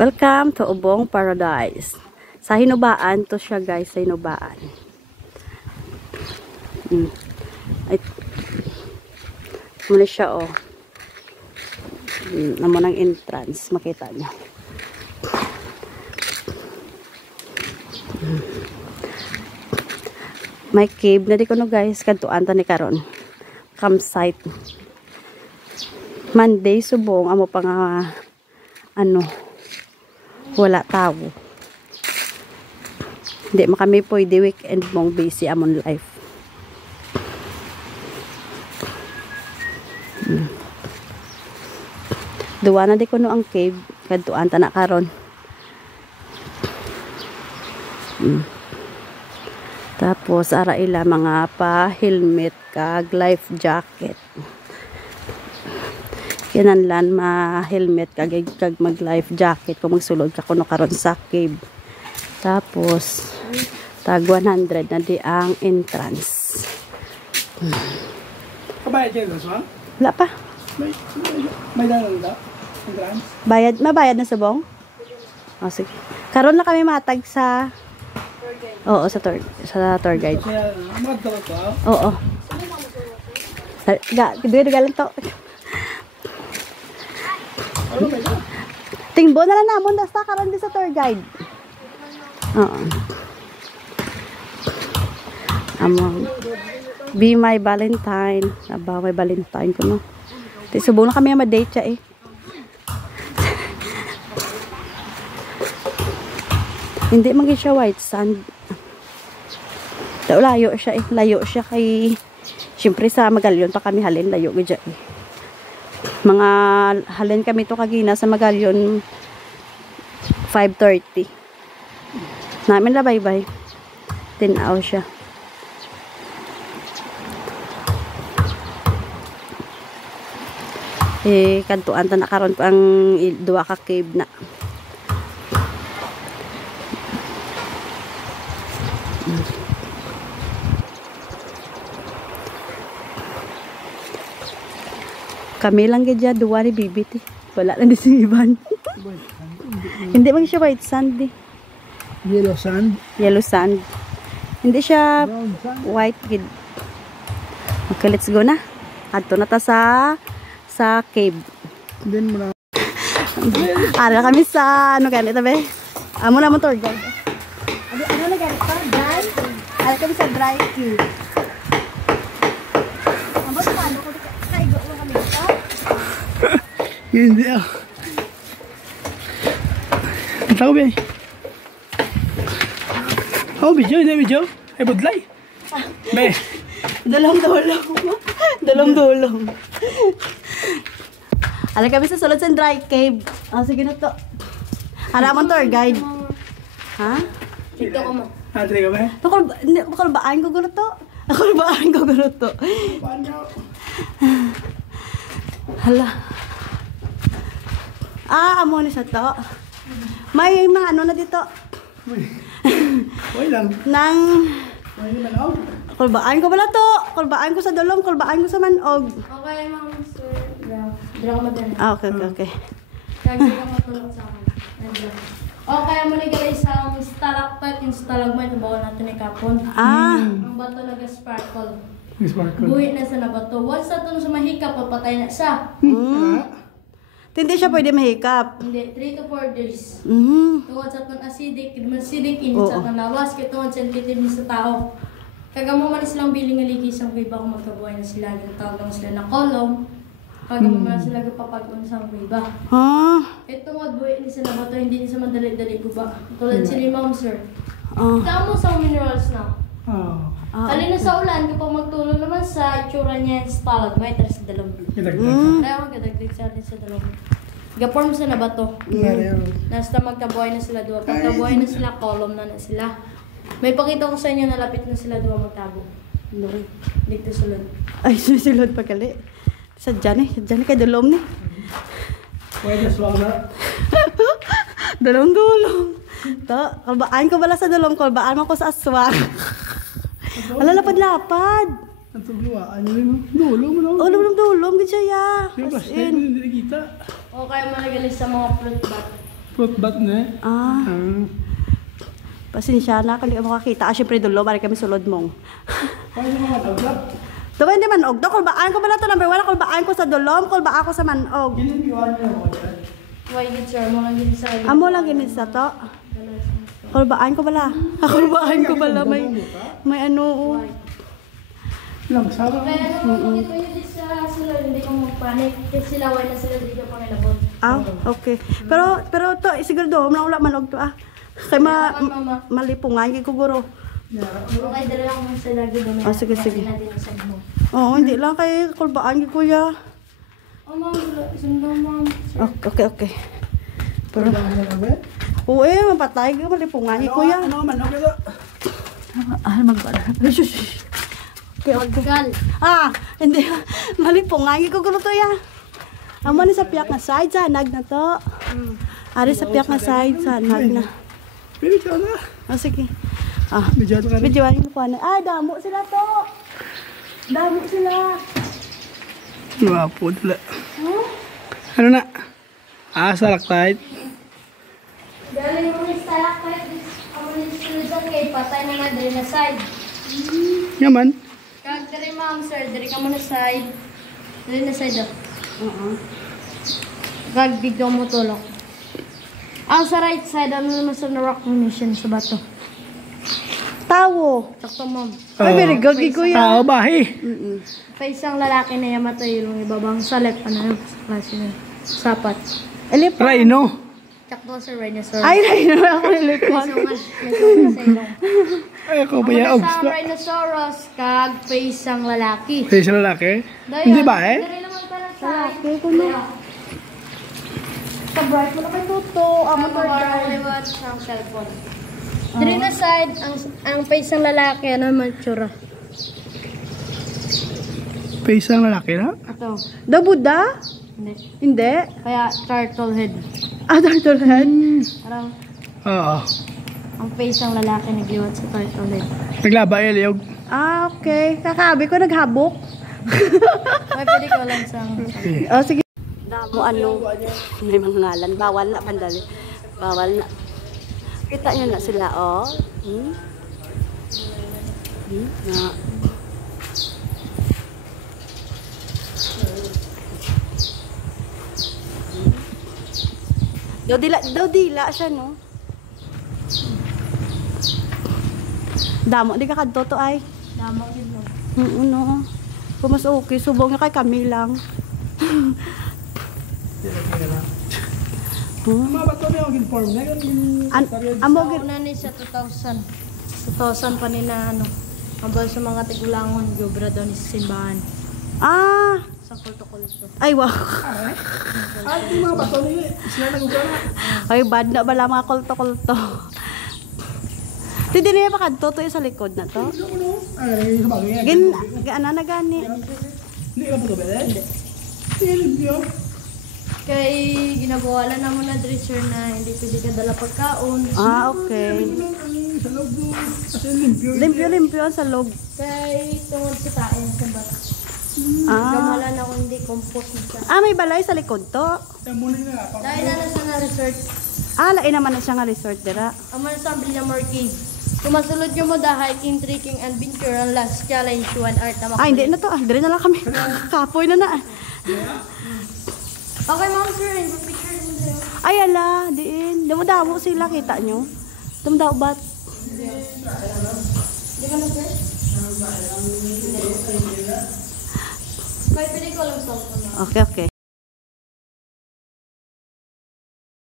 Welcome to Ubong Paradise. Sa Hinubaan to siya guys, sa Hinubaan. Ay, muna siya oh. Naman ang entrance, makita nyo. May cave na di ko no guys, kantuan ta ni karon. Campsite. Monday subong amo pa nga wala tao. Hindi makami pwede weekend mong busy amon life. Duwa na di ko no ang cave kantuan ta na karon. Tapos ara ila mga pa helmet kag life jacket. Kinanlan ma helmet kag mag life jacket kung magsulod ka kuno karon sa cave. Tapos tag 100 na di ang entrance. Kabayad kayo sa? Wala pa. May dalang da? Entrance? Bayad, mabayad na subong? Oh, sige. Karon na kami matag sa oo, sa tour guide. Kaya magdala ko. Oo. Galang to. Tingbo na lang namon basta karon di sa tour guide. Oo. Be my Valentine. Aba, may Valentine ko no. Subong na kami ma-date siya eh. Hindi man siya white sand. Layo siya eh. Layo siya kay siyempre sa Magalyon pa kami halin. Layo ko dyan eh. Mga halin kami to kagina sa Magalyon 5:30. Namin la bye-bye. Tinaw siya. Eh, kantuan ta na karon ang duwa ka cave na. Kami lang gadya duwa ni bibit eh. Wala lang di siban. Hindi man siya white sand eh. Yellow sand. Yellow sand. Hindi siya white gid. Okay, let's go na. Adto na ta sa cave. Then mo na. Ara kami sa ano ganito be? Amo na mo tour guide. Ano na ganito? Dry? Ara kami sa dry cave. Amo sa ano ko kaigo mo kami dito? Hindi ah. Tao ba? Oh, video, hindi video. Ay, budlay. Be. Dolong. Ala kami sa sulod sa dry cave. Ah, sige na to. Ara mo tour guide. Ha? Dito ko mo. Dito ka ba? Kulbaan ko gulo to. Kulbaan ko gulo to. Hala. Ah, amo na sa to. May mga ano na dito. Uy lang. Nang Uy manog. kulbaan ko pala to. Kulbaan ko sa dolom, kulbaan ko sa manog. Okay, ma'am, sir. Dira ko madali. Ah, okay. Kaya ka matulog sa akin. O, kaya mo nagay isang stalactite, yung stalagmite, nabawa natin ni Kapon. Ah. Ang bato nag-sparkle. Sparkle. Buhi na sa nabato. Once na ito sa mahikap, papatay na siya. Hindi siya pwede mahikap. Hindi, 3 to 4 days. Mm. Tungod sa itong acidic, init sa itong lawas, kaya tungod sensitive ni sa tao. Kaya mo man silang biling nga ligis ang iba kung magkabuhay na sila. Ginatawag lang sila na kolom. Kaya mo man sila kapapag-un sa iba. Ah. Ito nga buhay ni sa nabato, hindi ni sa madali-dali guba. Tulad si Ma'am, sir. Ah. Tama sa minerals na. Oh. Halina sa ulan, kapag magtulong naman sa itsura niya yung stalagmite at sa dalawang. Kaya magkadagdag sa atin sa dalawang. Gaporm sa nabato. Nasta magkabuhay na sila duwa. Pagkabuhay na sila, column na sila. May pakita ko sa inyo na lapit na sila duwa magtago. Dito sulod. Ay, susulod pa kali. Sadyan eh kay dolom ni. Pwede swang na. Dolong. To, kalbaan ko bala sa dolom, kalbaan mo ko sa aswang. Wala lapad-lapad. Ang tugluwa, ano rin? Dulong mo Oh, dulom gid siya ya. Kaya As basta in. hindi nakikita. O kaya malagalis sa mga fruit bat. Fruit bat na. Ah, pasensya na, kung di ka makakita. Ah, syempre dulo, bari kami sulod mong. Kaya yung mga tawag. Tuwa hindi manog. Do, kulbaan ko pala ito. Number 1, kulbaan ko sa dulom, kulbaan ko sa manog. Ginagawa niyo ako dyan. Why good sir, mo lang din sa Amo lang ginit sa to. Kulbaan ko pala. Kulbaan ko pala. May ano. Oh. Lang, sama. Kaya naman ito yung sa sila, hindi ko magpanik. Kasi sila, why na sila dito pa nilabot. Ah, okay. Pero to, siguro wala manog to ah. Kaya malipungan, ko guro. Okay, dala lang mo sa lagi doon. Oh, sige. Oo, hindi lang kay kulbaan ko kuya. Oh, ma'am, sundan ma'am. Okay. Pero, uy, mapatay ka, malipungan kuya. Ano man, okay to. Ah, magbara. Okay. Maggal. Ah, hindi. Malipungan ko guro to ya. Amo ni sa piyak na side, sanag na to. Ari sa piyak na side, sanag na. Baby, siya na. Oh, sige. Ah, Medyo ka rin. videoan ko na. Ah, damo sila to. Damo sila. Wapo, dala. Huh? Ano na? Stalactite. Galing mo ni stalactite. Ako ni Susan kay patay na nga dali na side. Yaman. Kag dali ma'am sir, dali ka mo na side. Dali na side oh. Kag bigyan mo tulok. Ang sa right side, ano naman sa rock formation sa bato. Tawo. Sakto ma'am. Ay, very good, kuya. Tao bahi. Pa isang lalaki na yamatay yung ibabang sa left, ano sa klase na. Sapat. Elip. Rhino. Sakto sa rhinoceros. Ay, nahinuro ako nilipon. May sungas sa ilong. Ay, ako ba Ang yan? sa rhinoceros, kag pa isang lalaki. Sa isang lalaki? Dayan, Hindi ba eh? dali naman para sa Lalaki ko na. Sa bright mo na kay Tuto. Amo to liwat ng cellphone. Dali na side, ang pa isang lalaki, ano naman tsura. Pa isang lalaki na? Ito. The Buddha? Hindi. Hindi. Kaya turtle head. Ah, turtle head. Parang Oo. ang pa isang lalaki nagliwat sa turtle head. Naglaba Eliog. Ah, okay. Kakabi ko naghabok. May pwede ko lang sa... Oh, sige. Damo ano, may mga ngalan. Bawal na, pandali. Bawal na. Kita nyo na sila, oh. Na. Daw dila siya, no? Damo, di ka kadto to ay. Damo din mo. No. Kung mas okay, subong nga kay kami lang. Mga bato na yung inform na yun. Amo Una ni sa 2000. 2000 pa ni na ano. Ambal sa mga tigulangon, gobra daw ni sa simbahan. Ah, Sa kulto-kulto. ay wow. Ay, yung mga bato na yun. Sila nag-uga na. Ay bad na bala mga kulto-kulto. Hindi niya pa kadto to yung sa likod na to. Ay, sa bagay yan. Gana na gani. Hindi ka po ba eh? Hindi yun. Kay ginagawa lang naman na dresser na hindi pwede ka dala pagkaon. Ah, okay. Sa loob doon. Kasi limpyo. Limpyo-limpyo ang salog. Kay tungod sa taen sa bata. Ah. Gamala na kung hindi compost na siya. Ah, may balay sa likod to. Kaya muna yun na. Dahil na sa nga resort, Ah, lain naman na siya nga resort dira. ang mga sa Villamor Cave. Kung masulod nyo mo da hiking, trekking, adventure, ang last challenge, 1 hour na Ah, hindi na to. Ah, dire na lang kami. Kapoy na na. Okay, ma'am, sir. Picture mo dyan. Ay, ala. Diin. Damo-damo sila. Kita nyo. Damo-damo bat? Di ka na, sir? May pili ko lang cellphone na. Okay, okay.